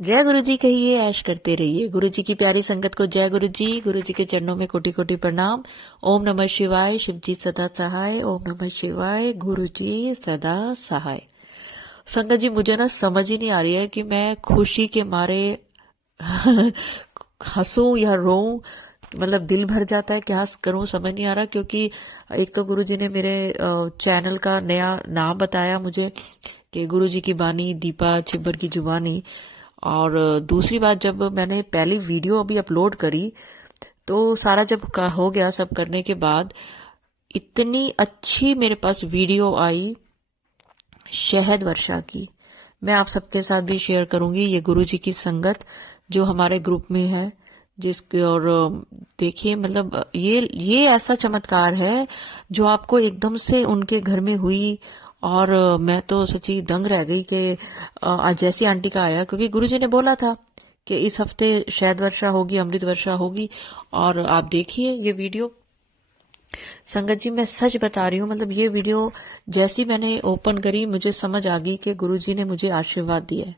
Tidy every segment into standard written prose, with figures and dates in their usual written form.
जय गुरु जी कहिए, ऐश करते रहिए। गुरु जी की प्यारी संगत को जय गुरु जी। गुरु जी के चरणों में कोटि कोटि प्रणाम। ओम नमः शिवाय। शिव जी सदा सहाय। ओम नमः शिवाय। गुरु जी सदा सहाय। संगत जी, मुझे ना समझ ही नहीं आ रही है कि मैं खुशी के मारे हंसूं या रोऊं। मतलब दिल भर जाता है, क्या करूं समझ नहीं आ रहा। क्योंकि एक तो गुरु जी ने मेरे चैनल का नया नाम बताया मुझे कि गुरु जी की बानी दीपा छिब्बर की जुबानी। और दूसरी बात, जब मैंने पहली वीडियो अभी अपलोड करी तो सारा जब हो गया, सब करने के बाद इतनी अच्छी मेरे पास वीडियो आई शहद वर्षा की। मैं आप सबके साथ भी शेयर करूंगी ये गुरु जी की संगत जो हमारे ग्रुप में है, जिसके और देखिए मतलब ये ऐसा चमत्कार है जो आपको एकदम से उनके घर में हुई। और मैं तो सच्ची दंग रह गई कि आज जैसी आंटी का आया, क्योंकि गुरु जी ने बोला था कि इस हफ्ते शहद वर्षा होगी, अमृत वर्षा होगी। और आप देखिए ये वीडियो। संगत जी, मैं सच बता रही हूँ, मतलब ये वीडियो जैसी मैंने ओपन करी मुझे समझ आ गई कि गुरुजी ने मुझे आशीर्वाद दिया है।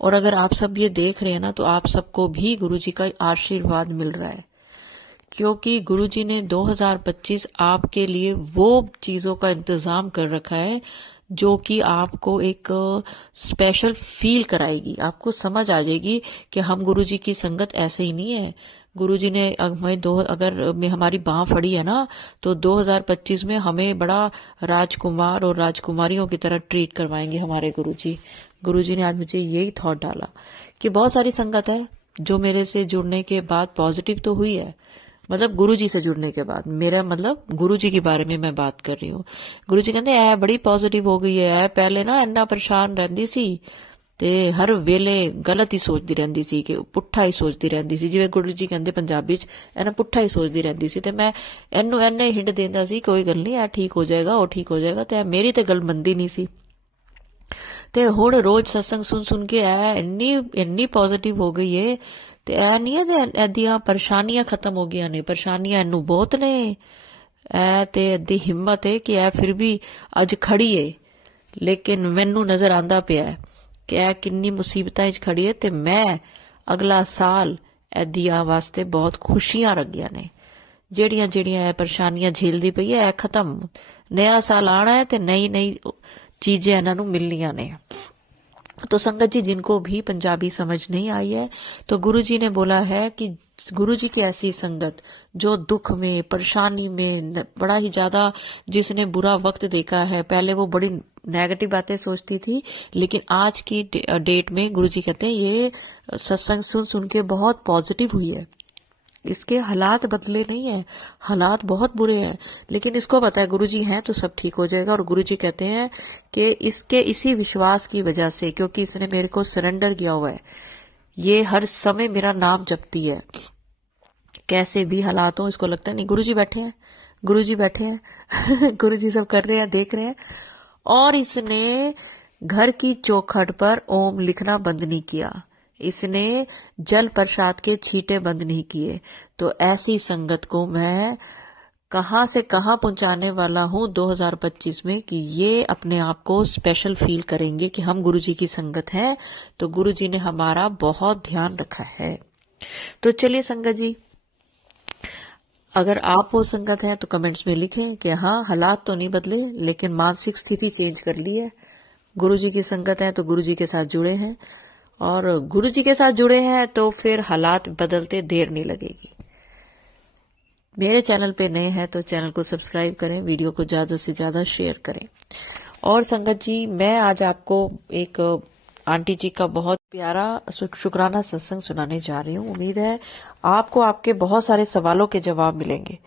और अगर आप सब ये देख रहे हैं ना, तो आप सबको भी गुरुजी का आशीर्वाद मिल रहा है। क्योंकि गुरुजी ने 2025 आपके लिए वो चीजों का इंतजाम कर रखा है जो कि आपको एक स्पेशल फील कराएगी। आपको समझ आ जाएगी कि हम गुरुजी की संगत ऐसे ही नहीं है। गुरुजी ने अगर में हमारी बाह फड़ी है ना, तो 2025 में हमें बड़ा राजकुमार और राजकुमारियों की तरह ट्रीट करवाएंगे हमारे गुरुजी। गुरुजी ने आज मुझे यही थॉट डाला कि बहुत सारी संगत है जो मेरे से जुड़ने के बाद पॉजिटिव तो हुई है। मतलब गुरुजी से जुड़ने के बाद, मेरा मतलब गुरुजी के बारे में मैं बात कर रही हूँ। गुरुजी कहते ऐ बड़ी पॉजिटिव हो गई है, पहले ना इन्ना परेशान रहंदी सी ते हर वेले गलत ही सोचती रहंदी सी, कि पुट्ठा ही सोचती रहंदी सी। जिवें गुरु जी कहंदे पंजाबी च एना पुट्ठा ही सोचती रहंदी सी। ते मैं एनू एने हिंट देंदा सी कोई गल नहीं, ए ठीक हो जाएगा, ओ ठीक हो जाएगा। ते मेरी ते गल मनदी नहीं सी। ते हुण रोज सत्संग सुन सुन के ऐ इन्नी इन्नी पॉजिटिव हो गई है। ते ऐ नहीं है ते एदियां परेशानियां खत्म हो गई ने। परेशानियां इनू बहुत ने। ऐ ते अद्धी हिम्मत है कि ऐ फिर भी अज खड़ी है। लेकिन मैनू नजर आंदा पिया है कि ऐ किन्नी मुसीबतां च खड़ी है। ते मैं अगला साल एदियां वास्ते बहुत खुशियां रखियां ने। जेड़ियां जेड़ियां ऐ परेशानियां झेलदी पई है, ऐ खत्म। नया साल आना है ते नई नई चीजें इन्हां नू मिलनियां ने। तो संगत जी, जिनको भी पंजाबी समझ नहीं आई है, तो गुरु जी ने बोला है कि गुरु जी की ऐसी संगत जो दुख में परेशानी में बड़ा ही ज्यादा, जिसने बुरा वक्त देखा है, पहले वो बड़ी नेगेटिव बातें सोचती थी, लेकिन आज की डेट में गुरु जी कहते हैं ये सत्संग सुन सुन के बहुत पॉजिटिव हुई है। इसके हालात बदले नहीं है, हालात बहुत बुरे हैं, लेकिन इसको पता है गुरुजी हैं तो सब ठीक हो जाएगा। और गुरुजी कहते हैं कि इसके इसी विश्वास की वजह से, क्योंकि इसने मेरे को सरेंडर किया हुआ है, ये हर समय मेरा नाम जपती है। कैसे भी हालात हो, इसको लगता है नहीं गुरुजी बैठे हैं, गुरुजी बैठे हैं गुरुजी सब कर रहे हैं, देख रहे हैं। और इसने घर की चौखट पर ओम लिखना बंद नहीं किया, इसने जल प्रसाद के छींटे बंद नहीं किए। तो ऐसी संगत को मैं कहां से कहां पहुंचाने वाला हूं 2025 में, कि ये अपने आप को स्पेशल फील करेंगे कि हम गुरुजी की संगत हैं। तो गुरुजी ने हमारा बहुत ध्यान रखा है। तो चलिए संगत जी, अगर आप वो संगत हैं तो कमेंट्स में लिखें कि हाँ, हालात तो नहीं बदले लेकिन मानसिक स्थिति चेंज कर ली है। गुरुजी की संगत है तो गुरुजी के साथ जुड़े हैं, और गुरुजी के साथ जुड़े हैं तो फिर हालात बदलते देर नहीं लगेगी। मेरे चैनल पे नए हैं तो चैनल को सब्सक्राइब करें, वीडियो को ज्यादा से ज्यादा शेयर करें। और संगत जी, मैं आज आपको एक आंटी जी का बहुत प्यारा शुक्राना सत्संग सुनाने जा रही हूँ। उम्मीद है आपको आपके बहुत सारे सवालों के जवाब मिलेंगे।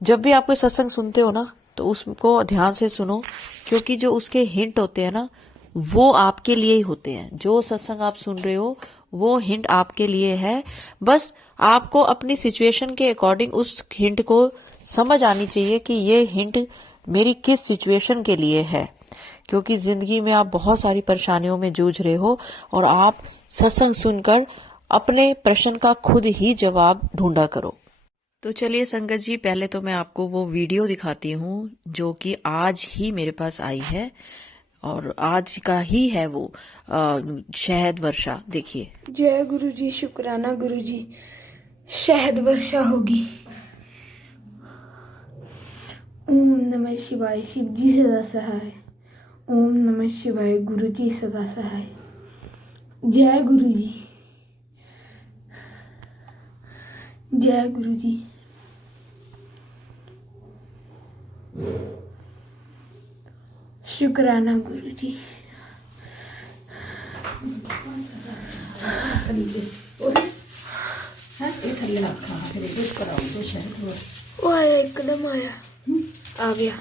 जब भी आप कोई सत्संग सुनते हो ना, तो उसको ध्यान से सुनो, क्योंकि जो उसके हिंट होते हैं ना, वो आपके लिए ही होते हैं। जो सत्संग आप सुन रहे हो वो हिंट आपके लिए है। बस आपको अपनी सिचुएशन के अकॉर्डिंग उस हिंट को समझ आनी चाहिए कि ये हिंट मेरी किस सिचुएशन के लिए है। क्योंकि जिंदगी में आप बहुत सारी परेशानियों में जूझ रहे हो, और आप सत्संग सुनकर अपने प्रश्न का खुद ही जवाब ढूंढा करो। तो चलिए संगत जी, पहले तो मैं आपको वो वीडियो दिखाती हूँ जो कि आज ही मेरे पास आई है। और आज का ही है वो शहद वर्षा। देखिए। जय गुरु जी, शुक्राना गुरु जी, शहद वर्षा होगी। ओम नमः शिवाय, शिव जी सदा सहाय। ओम नमः शिवाय, गुरु जी सदा सहाय। जय गुरु जी, जय गुरु जी। शुक्राना गुरु जी। वो आया, एकदम आया, आ गया।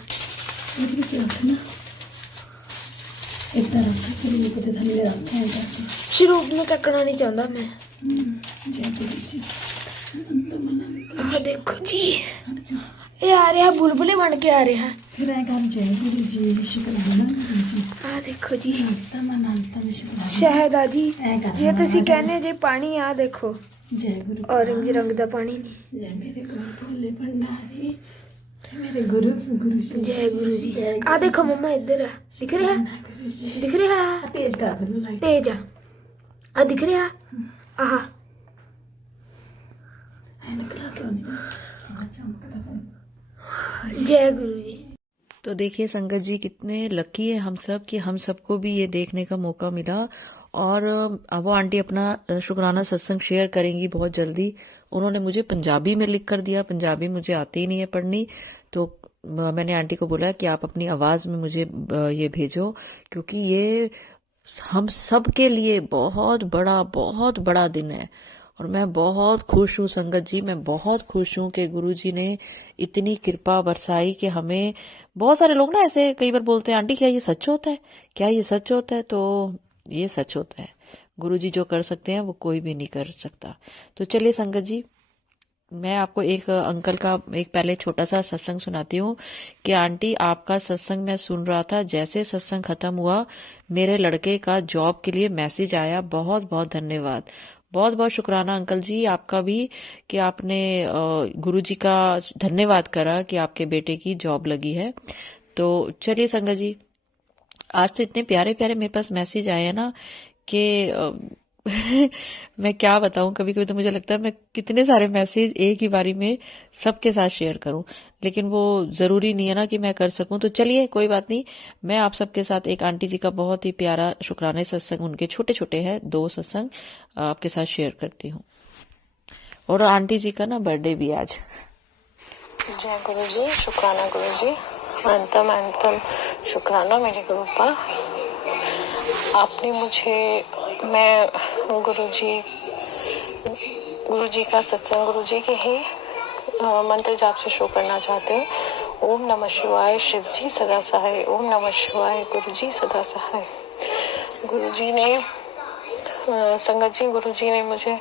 शरूप में चकना नहीं चाहता मैं। हाँ देखो जी, ये आ रहा बुलबुले बन के आ रहे हैं। हाँ देखो जी, शहद आ जी। ये तुसी कहने जी पानी आ देखो, ऑरेंज रंग दा पानी नहीं। जय गुरु जी। आ देखो मम्मा, इधर है, दिख रहा है, दिख रहा है, तेज आ दिख रहा है। आहा, जय गुरु जी। तो देखिए संगत जी, कितने लकी है हम सब कि हम सबको भी ये देखने का मौका मिला। और अब वो आंटी अपना शुक्राना सत्संग शेयर करेंगी बहुत जल्दी। उन्होंने मुझे पंजाबी में लिख कर दिया, पंजाबी मुझे आती ही नहीं है पढ़नी, तो मैंने आंटी को बोला कि आप अपनी आवाज़ में मुझे ये भेजो, क्योंकि ये हम सब के लिए बहुत बड़ा दिन है। और मैं बहुत खुश हूँ संगत जी, मैं बहुत खुश हूँ कि गुरुजी ने इतनी कृपा बरसाई कि हमें। बहुत सारे लोग ना ऐसे कई बार बोलते हैं, आंटी क्या ये सच होता है, क्या ये सच होता है? तो ये सच होता है। गुरुजी जो कर सकते हैं वो कोई भी नहीं कर सकता। तो चलिए संगत जी, मैं आपको एक अंकल का एक पहले छोटा सा सत्संग सुनाती हूँ कि आंटी आपका सत्संग मैं सुन रहा था, जैसे सत्संग खत्म हुआ मेरे लड़के का जॉब के लिए मैसेज आया। बहुत बहुत धन्यवाद, बहुत बहुत शुक्राना अंकल जी आपका भी कि आपने गुरुजी का धन्यवाद करा कि आपके बेटे की जॉब लगी है। तो चलिए संगत जी, आज तो इतने प्यारे प्यारे मेरे पास मैसेज आए हैं ना कि मैं क्या बताऊं। कभी कभी तो मुझे लगता है मैं कितने सारे मैसेज एक ही बारी में सबके साथ शेयर करूं, लेकिन वो जरूरी नहीं है ना कि मैं कर सकूं। तो चलिए कोई बात नहीं, मैं आप सबके साथ एक आंटी जी का बहुत ही प्यारा शुक्राने सत्संग, उनके छोटे छोटे हैं 2 सत्संग आपके साथ शेयर करती हूँ। और आंटी जी का ना बर्थडे भी आज। जय गुरु जी, शुक्राना गुरु जी, अंतम शुक्राना मेरे गुरुपा। आपने मुझे, मैं गुरु जी का सत्संग, गुरु जी के ही मंत्र जाप से शुरू करना चाहते हूँ। ओम नमः शिवाय, शिव जी सदा सहाय। ओम नमः शिवाय, गुरु जी सदा सहाय। गुरु जी ने संगत जी, गुरु जी ने मुझे,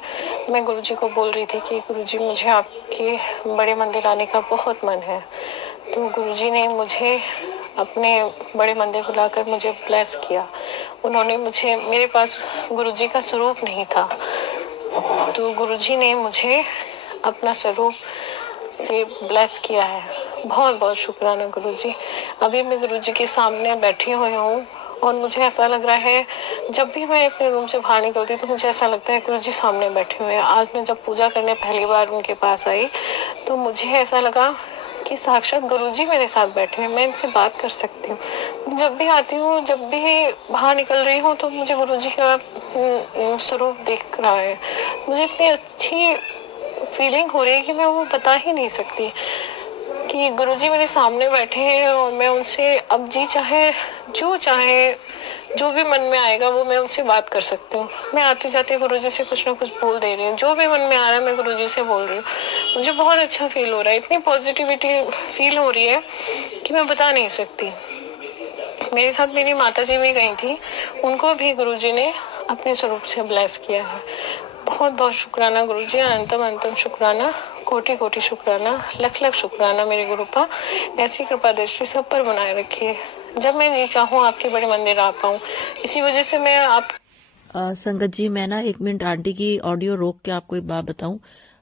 मैं गुरु जी को बोल रही थी कि गुरु जी मुझे आपके बड़े मंदिर आने का बहुत मन है। तो गुरु जी ने मुझे अपने बड़े मंदिर बुलाकर मुझे ब्लेस किया। उन्होंने मुझे, मेरे पास गुरु जी का स्वरूप नहीं था, तो गुरु जी ने मुझे अपना स्वरूप से ब्लेस किया है। बहुत बहुत शुक्राना गुरु जी। अभी मैं गुरु जी के सामने बैठी हुई हूँ और मुझे ऐसा लग रहा है, जब भी मैं अपने रूम से बाहर निकलती तो मुझे ऐसा लगता है गुरु जी सामने बैठे हुए हैं। आज मैं जब पूजा करने पहली बार उनके पास आई तो मुझे ऐसा लगा कि साक्षात गुरुजी मेरे साथ बैठे हैं, मैं इनसे बात कर सकती हूँ। जब भी आती हूँ, जब भी बाहर निकल रही हूँ तो मुझे गुरुजी का स्वरूप दिख रहा है। मुझे इतनी अच्छी फीलिंग हो रही है कि मैं वो बता ही नहीं सकती कि गुरुजी मेरे सामने बैठे हैं और मैं उनसे अब जी चाहे जो भी मन में आएगा वो मैं उनसे बात कर सकती हूँ। मैं आते जाते गुरुजी से कुछ ना कुछ बोल दे रही हूँ, जो भी मन में आ रहा है मैं गुरुजी से बोल रही हूँ। मुझे बहुत अच्छा फील हो रहा है, इतनी पॉजिटिविटी फील हो रही है कि मैं बता नहीं सकती। मेरे साथ मेरी माता जी भी गई थी, उनको भी गुरुजी ने अपने स्वरूप से ब्लेस किया है। बहुत बहुत शुक्राना गुरुजी, अनंतम शुक्राना, कोटि कोटि शुक्राना, लख लख शुक्राना मेरे गुरुपा। ऐसी कृपा दृष्टि सब पर बनाए रखिए, जब मैं जी चाहूँ आपके बड़े मंदिर आ पाऊँ। इसी वजह से मैं आप संगत जी, मैं ना 1 मिनट आंटी की ऑडियो रोक के आपको एक बात बताऊं।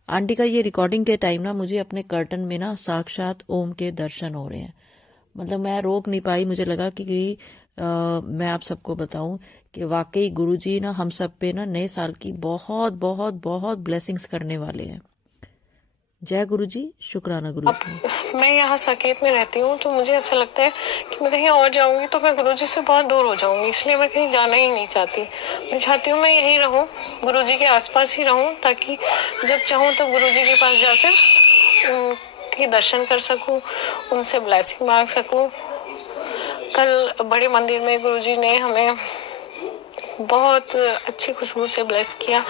आंटी का ये रिकॉर्डिंग के टाइम ना मुझे अपने कर्टन में ना साक्षात ओम के दर्शन हो रहे हैं। मतलब मैं रोक नहीं पाई, मुझे लगा कि मैं आप सबको बताऊं कि वाकई गुरुजी ना हम सब पे ना नए साल की बहुत बहुत बहुत ब्लेसिंग्स करने वाले हैं। जय गुरुजी, शुक्राना गुरुजी। मैं यहाँ साकेत में रहती हूँ, तो मुझे ऐसा लगता है कि मैं कहीं और जाऊंगी तो मैं गुरुजी से बहुत दूर हो जाऊंगी, इसलिए मैं कहीं जाना ही नहीं चाहती। मैं चाहती हूँ मैं यहीं रहूँ, गुरुजी के आसपास ही रहूँ, ताकि जब चाहूँ तब गुरुजी के पास जाकर उनके दर्शन कर सकूँ, उनसे ब्लेसिंग मांग सकूँ। कल बड़े मंदिर में गुरुजी ने हमें बहुत अच्छी खुशबू से ब्लेस किया।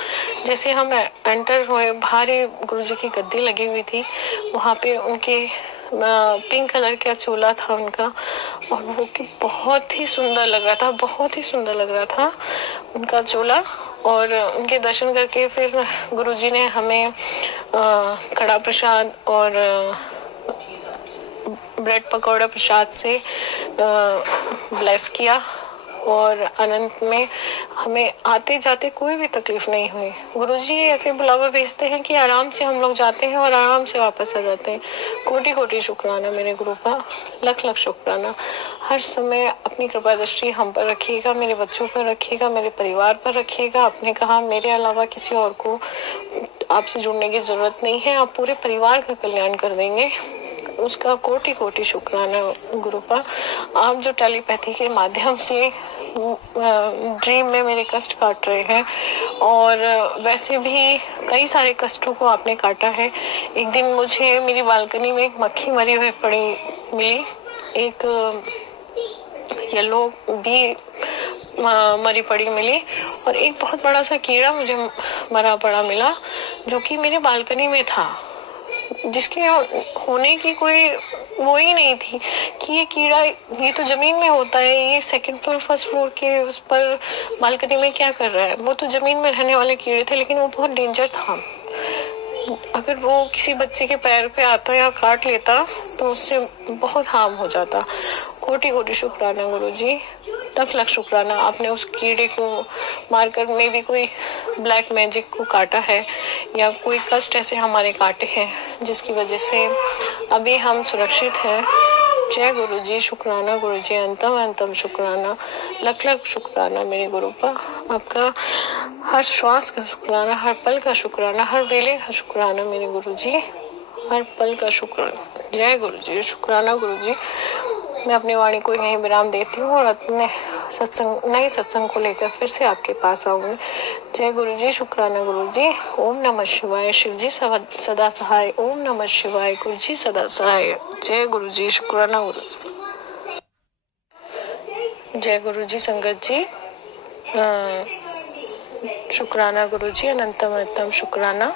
जैसे हम एंटर हुए, बाहर ही गुरुजी की गद्दी लगी हुई थी, वहाँ पे उनके पिंक कलर का चोला था उनका, और वो कि बहुत ही सुंदर लग रहा था, बहुत ही सुंदर लग रहा था उनका चोला। और उनके दर्शन करके फिर गुरुजी ने हमें कड़ा प्रसाद और ब्रेड पकौड़ा प्रसाद से ब्लेस किया, और अनंत में हमें आते जाते कोई भी तकलीफ नहीं हुई। गुरुजी ऐसे बुलावा भेजते हैं कि आराम से हम लोग जाते हैं और आराम से वापस आ जाते हैं। कोटि कोटि शुक्राना मेरे गुरु का, लख लख शुक्राना। हर समय अपनी कृपा दृष्टि हम पर रखिएगा, मेरे बच्चों पर रखिएगा, मेरे परिवार पर रखिएगा। आपने कहा मेरे अलावा किसी और को आपसे जुड़ने की जरूरत नहीं है, आप पूरे परिवार का कल्याण कर देंगे, उसका कोटि कोटि शुक्राना गुरु का। आप जो टेलीपैथी के माध्यम से ड्रीम में मेरे कष्ट काट रहे हैं, और वैसे भी कई सारे कष्टों को आपने काटा है। एक दिन मुझे मेरी बालकनी में एक मक्खी मरी हुई पड़ी मिली, एक येलो भी मरी पड़ी मिली, और एक बहुत बड़ा सा कीड़ा मुझे मरा पड़ा मिला, जो कि मेरे बालकनी में था, जिसके होने की कोई वो ही नहीं थी कि ये कीड़ा, ये तो जमीन में होता है, ये सेकंड फ्लोर फर्स्ट फ्लोर के उस पर बालकनी में क्या कर रहा है। वो तो जमीन में रहने वाले कीड़े थे, लेकिन वो बहुत डेंजर था। अगर वो किसी बच्चे के पैर पे आता या काट लेता तो उससे बहुत हार्म हो जाता। कोटि कोटि शुक्राना गुरुजी, लख लख शुक्राना। आपने उस कीड़े को मारकर में भी कोई ब्लैक मैजिक को काटा है, या कोई कष्ट ऐसे हमारे काटे हैं जिसकी वजह से अभी हम सुरक्षित हैं। जय गुरुजी, शुक्राना गुरुजी, अंतम अंतम शुक्राना, लख लख शुक्राना मेरे गुरु का। आपका हर श्वास का शुक्राना, हर पल का शुक्राना, हर वेले का शुक्राना मेरे गुरुजी, हर पल का शुक्राना। जय गुरुजी, शुक्राना गुरुजी। मैं अपनी वाणी को यहीं विराम देती हूँ और अपने नए सत्संग को लेकर फिर से आपके पास आऊंगी। जय गुरुजी, शुक्राना गुरुजी। ओम नमः शिवाय, शिवजी सदा सहाय। ओम नमः शिवाय, गुरुजी सदा सहाय। जय गुरुजी, शुक्राना गुरुजी। जय गुरुजी संगत जी, शुक्राना गुरुजी, अनंतम अनंतम शुक्राना।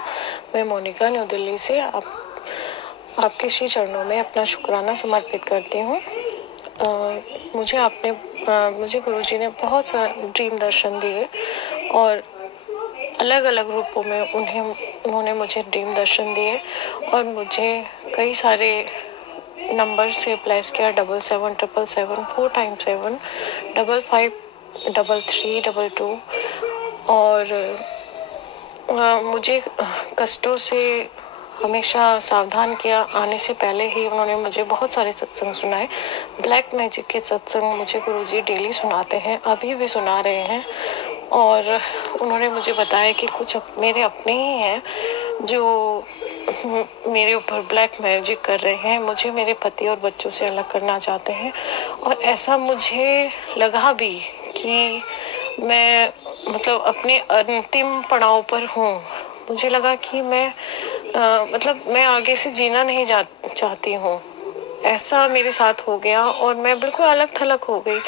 मैं मोनिका न्यू दिल्ली से आपके श्री चरणों में अपना शुक्राना समर्पित करती हूँ। मुझे गुरुजी ने बहुत सारे ड्रीम दर्शन दिए, और अलग अलग रूपों में उन्होंने मुझे ड्रीम दर्शन दिए, और मुझे कई सारे नंबर से प्लेस किया, 7777, 4 times 7, 55, 33, 22, और मुझे कष्टों से हमेशा सावधान किया। आने से पहले ही उन्होंने मुझे बहुत सारे सत्संग सुनाए। ब्लैक मैजिक के सत्संग मुझे गुरुजी डेली सुनाते हैं, अभी भी सुना रहे हैं, और उन्होंने मुझे बताया कि कुछ मेरे अपने ही हैं जो मेरे ऊपर ब्लैक मैजिक कर रहे हैं, मुझे मेरे पति और बच्चों से अलग करना चाहते हैं। और ऐसा मुझे लगा भी कि मैं मतलब अपने अंतिम पड़ाव पर हूँ। मुझे लगा कि मैं मैं आगे से जीना नहीं चाहती हूँ, ऐसा मेरे साथ हो गया, और मैं बिल्कुल अलग थलग हो गई।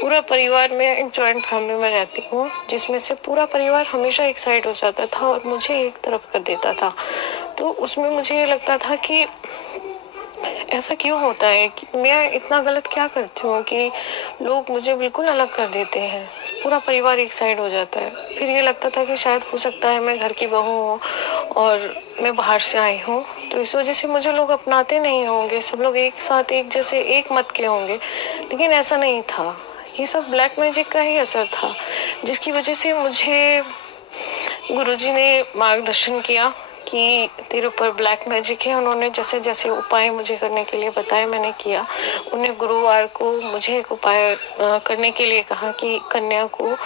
पूरा परिवार, मैं एक जॉइंट फैमिली में रहती हूँ, जिसमें से पूरा परिवार हमेशा एक साइड हो जाता था और मुझे एक तरफ कर देता था। तो उसमें मुझे लगता था कि ऐसा क्यों होता है, कि मैं इतना गलत क्या करती हूँ कि लोग मुझे बिल्कुल अलग कर देते हैं, पूरा परिवार एक साइड हो जाता है। फिर ये लगता था कि शायद हो सकता है मैं घर की बहू हूँ और मैं बाहर से आई हूँ, तो इस वजह से मुझे लोग अपनाते नहीं होंगे, सब लोग एक साथ एक जैसे एक मत के होंगे। लेकिन ऐसा नहीं था, ये सब ब्लैक मैजिक का ही असर था, जिसकी वजह से मुझे गुरुजी ने मार्गदर्शन किया कि तेरे ऊपर ब्लैक मैजिक है। उन्होंने जैसे जैसे उपाय मुझे करने के लिए बताए मैंने किया। उन्हें गुरुवार को मुझे एक उपाय करने के लिए कहा कि कन्या को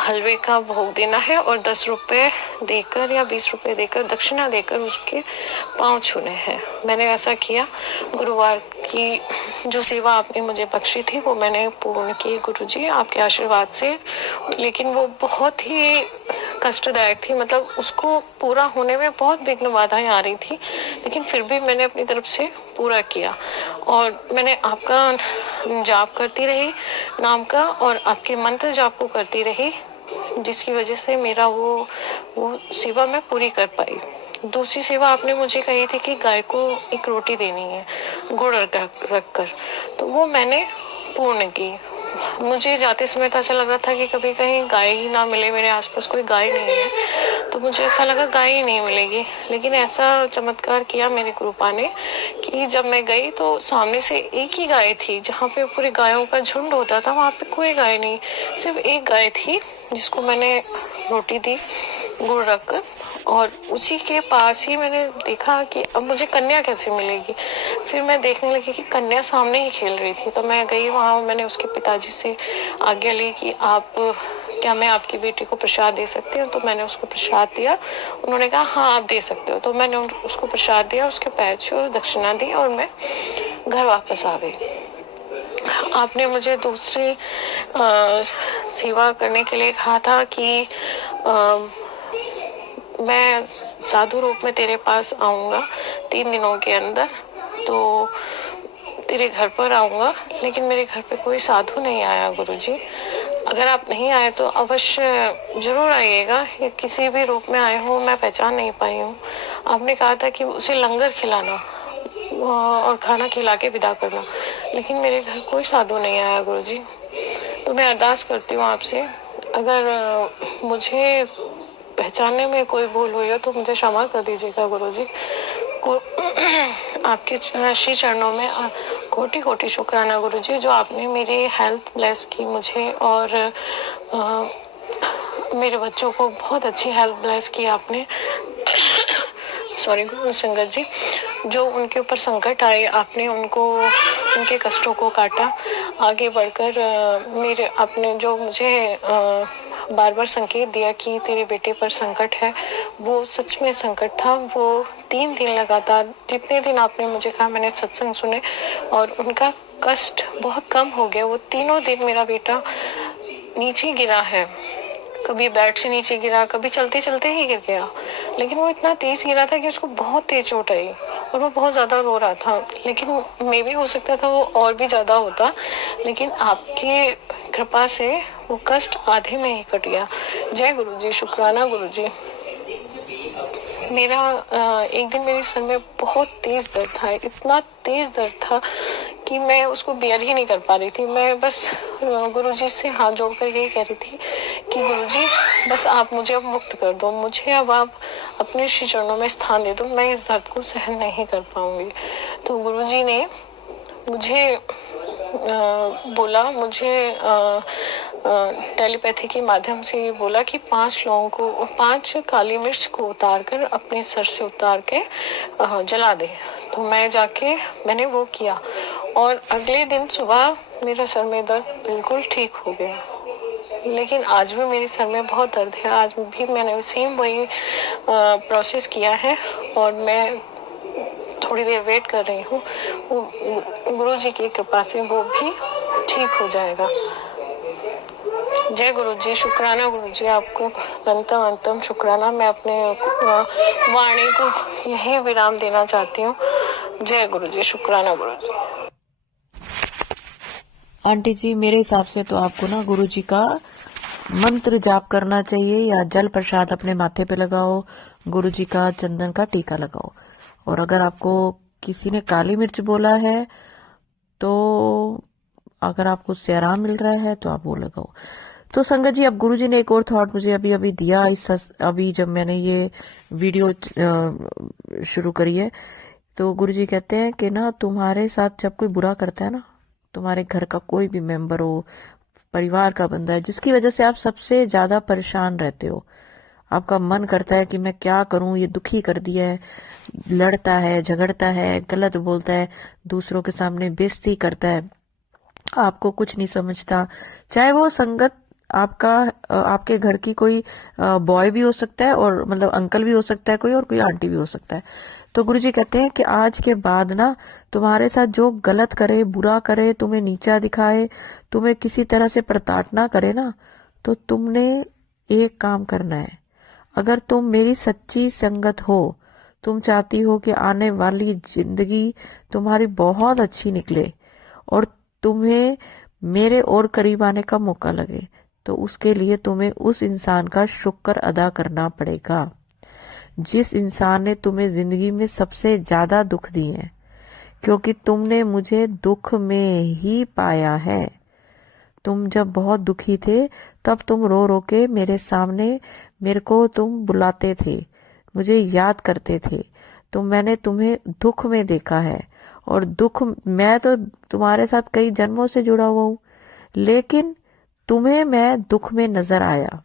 हलवे का भोग देना है और 10 रुपए देकर या 20 रुपए देकर दक्षिणा देकर उसके पाँव छूने हैं। मैंने ऐसा किया। गुरुवार की जो सेवा आपने मुझे बख्शी थी वो मैंने पूर्ण की गुरुजी आपके आशीर्वाद से, लेकिन वो बहुत ही कष्टदायक थी। मतलब उसको पूरा होने में बहुत विघ्न बाधाएं आ रही थी, लेकिन फिर भी मैंने अपनी तरफ से पूरा किया और मैंने आपका जाप करती रही नाम का और आपके मंत्र जाप को करती रही, जिसकी वजह से मेरा वो सेवा मैं पूरी कर पाई। दूसरी सेवा आपने मुझे कही थी कि गाय को एक रोटी देनी है गुड़ रख कर, तो वो मैंने पूर्ण की। मुझे जाते समय तो ऐसा लग रहा था कि कभी कहीं गाय ही ना मिले, मेरे आसपास कोई गाय नहीं है, तो मुझे ऐसा लगा गाय ही नहीं मिलेगी। लेकिन ऐसा चमत्कार किया मेरे गुरुपा ने कि जब मैं गई तो सामने से एक ही गाय थी। जहाँ पे पूरी गायों का झुंड होता था वहाँ पे कोई गाय नहीं, सिर्फ एक गाय थी जिसको मैंने रोटी दी गुड़ रखकर। और उसी के पास ही मैंने देखा कि अब मुझे कन्या कैसे मिलेगी। फिर मैं देखने लगी कि कन्या सामने ही खेल रही थी, तो मैं गई वहाँ। मैंने उसके पिताजी से आज्ञा ली कि क्या मैं आपकी बेटी को प्रसाद दे सकती हूँ, तो मैंने उसको प्रसाद दिया। उन्होंने कहा हाँ आप दे सकते हो, तो मैंने उसको प्रसाद दिया, उसके पैर छुए, दक्षिणा दी और मैं घर वापस आ गई। आपने मुझे दूसरी सेवा करने के लिए कहा था कि मैं साधु रूप में तेरे पास आऊंगा 3 दिनों के अंदर, तो तेरे घर पर आऊंगा। लेकिन मेरे घर पे कोई साधु नहीं आया गुरुजी। अगर आप नहीं आए तो अवश्य जरूर आइएगा, या किसी भी रूप में आए हो मैं पहचान नहीं पाई हूँ। आपने कहा था कि उसे लंगर खिलाना और खाना खिला के विदा करना, लेकिन मेरे घर कोई साधु नहीं आया गुरुजी। तो मैं अरदास करती हूँ आपसे, अगर मुझे पहचानने में कोई भूल हुई हो तो मुझे क्षमा कर दीजिएगा गुरुजी। आपके श्री चरणों में कोटि कोटि शुक्राना गुरुजी, जो आपने मेरी हेल्थ ब्लेस की मुझे और मेरे बच्चों को बहुत अच्छी हेल्थ ब्लेस की आपने। सॉरी संगत जी, जो उनके ऊपर संकट आए आपने उनको उनके कष्टों को काटा। आगे बढ़कर मेरे आपने जो मुझे बार बार संकेत दिया कि तेरे बेटे पर संकट है, वो सच में संकट था। वो 3 दिन लगातार, जितने दिन आपने मुझे कहा मैंने सत्संग सुने और उनका कष्ट बहुत कम हो गया। वो तीनों दिन मेरा बेटा नीचे गिरा है, कभी बेड से नीचे गिरा, कभी चलते चलते ही गिर गया, लेकिन वो इतना तेज गिरा था कि उसको बहुत तेज चोट आई और वो बहुत ज्यादा रो रहा था। लेकिन मे भी हो सकता था वो और भी ज्यादा होता, लेकिन आपकी कृपा से वो कष्ट आधे में ही कट गया। जय गुरुजी, शुक्राना गुरुजी। मेरा एक दिन मेरे सर में बहुत तेज दर्द था, इतना तेज दर्द था कि मैं उसको बेयर ही नहीं कर पा रही थी। मैं बस गुरुजी से हाथ जोड़कर यही कह रही थी कि गुरुजी बस आप मुझे अब मुक्त कर दो, मुझे अब आप अपने श्री चरणों में स्थान दे दो, मैं इस दर्द को सहन नहीं कर पाऊंगी। तो गुरुजी ने मुझे बोला, मुझे टेलीपैथी के माध्यम से ये बोला कि 5 काली मिर्च को उतार कर अपने सर से उतार के जला दे। तो मैं जाके मैंने वो किया और अगले दिन सुबह मेरा सर में दर्द बिल्कुल ठीक हो गया। लेकिन आज भी मेरे सर में बहुत दर्द है, आज भी मैंने सेम वही प्रोसेस किया है और मैं थोड़ी देर वेट कर रही हूँ। गुरुजी की कृपा से वो भी ठीक हो जाएगा। जय गुरुजी, शुक्राना गुरुजी, आपको अंतम शुक्राना। मैं अपने वाणी को यही विराम देना चाहती हूँ। जय गुरुजी, शुक्राना गुरुजी। आंटी जी, मेरे हिसाब से तो आपको ना गुरुजी का मंत्र जाप करना चाहिए या जल प्रसाद अपने माथे पे लगाओ, गुरुजी का चंदन का टीका लगाओ। और अगर आपको किसी ने काली मिर्च बोला है तो अगर आपको उससे आराम मिल रहा है तो आप वो लगाओ। तो संगत जी, अब गुरुजी ने एक और थॉट मुझे अभी दिया। अभी जब मैंने ये वीडियो शुरू करी है तो गुरुजी कहते हैं कि ना तुम्हारे साथ जब कोई बुरा करता है ना, तुम्हारे घर का कोई भी मेंबर हो, परिवार का बंदा है, जिसकी वजह से आप सबसे ज्यादा परेशान रहते हो, आपका मन करता है कि मैं क्या करूं, ये दुखी कर दिया है, लड़ता है, झगड़ता है, गलत बोलता है, दूसरों के सामने बेइज्जती करता है, आपको कुछ नहीं समझता। चाहे वो संगत आपका आपके घर की कोई बॉय भी हो सकता है, और मतलब अंकल भी हो सकता है कोई, और कोई आंटी भी हो सकता है। तो गुरुजी कहते हैं कि आज के बाद ना तुम्हारे साथ जो गलत करे, बुरा करे, तुम्हें नीचा दिखाए, तुम्हें किसी तरह से प्रताड़ना करे ना, तो तुमने एक काम करना है। अगर तुम मेरी सच्ची संगत हो, तुम चाहती हो कि आने वाली जिंदगी तुम्हारी बहुत अच्छी निकले और तुम्हें मेरे और करीब आने का मौका लगे, तो उसके लिए तुम्हें उस इंसान का शुक्र अदा करना पड़ेगा जिस इंसान ने तुम्हें जिंदगी में सबसे ज्यादा दुख दिए हैं, क्योंकि तुमने मुझे दुख में ही पाया है। तुम जब बहुत दुखी थे तब तुम रो रो के मेरे सामने मेरे को तुम बुलाते थे, मुझे याद करते थे। तो मैंने तुम्हें दुख में देखा है, और दुख मैं तो तुम्हारे साथ कई जन्मों से जुड़ा हुआ हूं, लेकिन तुम्हें मैं दुख में नजर आया।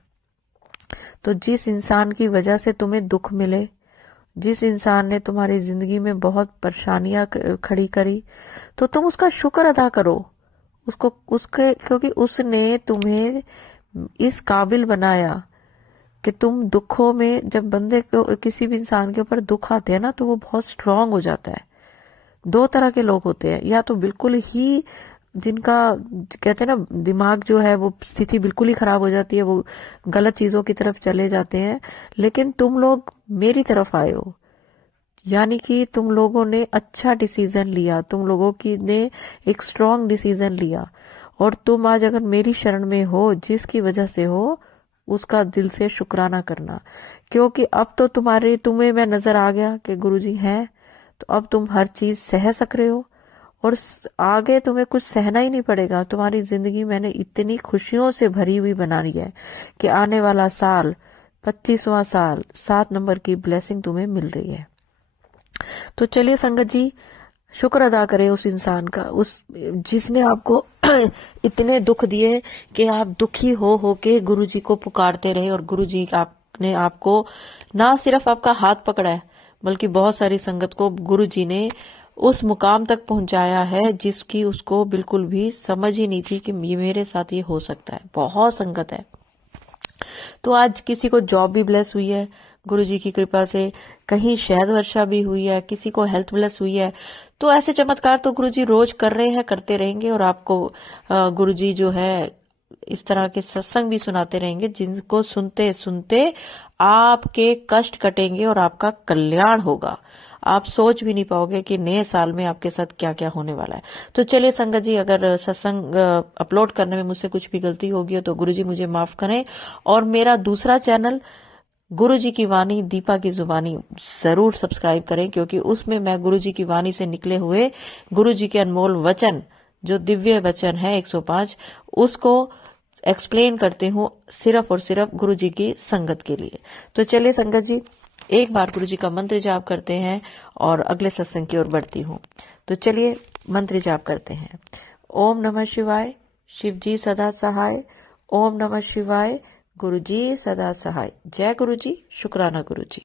तो जिस इंसान की वजह से तुम्हें दुख मिले, जिस इंसान ने तुम्हारी जिंदगी में बहुत परेशानियां खड़ी करी, तो तुम उसका शुक्र अदा करो उसके, क्योंकि उसने तुम्हें इस काबिल बनाया कि तुम दुखों में, जब बंदे को किसी भी इंसान के ऊपर दुख आते हैं ना, तो वो बहुत स्ट्रांग हो जाता है। दो तरह के लोग होते हैं, या तो बिल्कुल ही जिनका कहते हैं ना दिमाग जो है वो स्थिति बिल्कुल ही खराब हो जाती है, वो गलत चीजों की तरफ चले जाते हैं। लेकिन तुम लोग मेरी तरफ आए हो, यानी कि तुम लोगों ने अच्छा डिसीजन लिया, तुम लोगों की ने एक स्ट्रांग डिसीजन लिया, और तुम आज अगर मेरी शरण में हो, जिसकी वजह से हो, उसका दिल से शुक्राना करना। क्योंकि अब तो तुम्हें मैं नजर आ गया कि गुरुजी हैं, तो अब तुम हर चीज सह सक रहे हो, और आगे तुम्हें कुछ सहना ही नहीं पड़ेगा। तुम्हारी जिंदगी मैंने इतनी खुशियों से भरी हुई बना ली है कि आने वाला साल 25वां साल 7 नंबर की ब्लेसिंग तुम्हें मिल रही है। तो चलिए संगत जी, शुक्र अदा करें उस इंसान का, उस जिसने आपको इतने दुख दिए कि आप दुखी हो के गुरुजी को पुकारते रहे, और गुरुजी आपने आपको ना सिर्फ आपका हाथ पकड़ा है, बल्कि बहुत सारी संगत को गुरुजी ने उस मुकाम तक पहुंचाया है जिसकी उसको बिल्कुल भी समझ ही नहीं थी कि ये मेरे साथ ये हो सकता है। बहुत संगत है। तो आज किसी को जॉब भी ब्लेस हुई है गुरुजी की कृपा से, कहीं शहद वर्षा भी हुई है, किसी को हेल्थ ब्लेस हुई है। तो ऐसे चमत्कार तो गुरुजी रोज कर रहे हैं, करते रहेंगे, और आपको गुरुजी जो है इस तरह के सत्संग भी सुनाते रहेंगे, जिनको सुनते सुनते आपके कष्ट कटेंगे और आपका कल्याण होगा। आप सोच भी नहीं पाओगे कि नए साल में आपके साथ क्या क्या होने वाला है। तो चलिए संगत जी, अगर सत्संग अपलोड करने में मुझसे कुछ भी गलती होगी तो गुरुजी मुझे माफ करें, और मेरा दूसरा चैनल गुरुजी की वाणी दीपा की जुबानी जरूर सब्सक्राइब करें, क्योंकि उसमें मैं गुरुजी की वाणी से निकले हुए गुरुजी के अनमोल वचन, जो दिव्य वचन है 105, उसको एक्सप्लेन करती हूँ सिर्फ और सिर्फ गुरुजी की संगत के लिए। तो चलिए संगत जी, एक बार गुरुजी का मंत्र जाप करते हैं और अगले सत्संग की ओर बढ़ती हूँ। तो चलिए मंत्र जाप करते हैं। ओम नमः शिवाय, शिव जी सदा सहाय। ओम नमः शिवाय, गुरुजी सदा सहाय। जय गुरुजी, शुक्राना गुरुजी।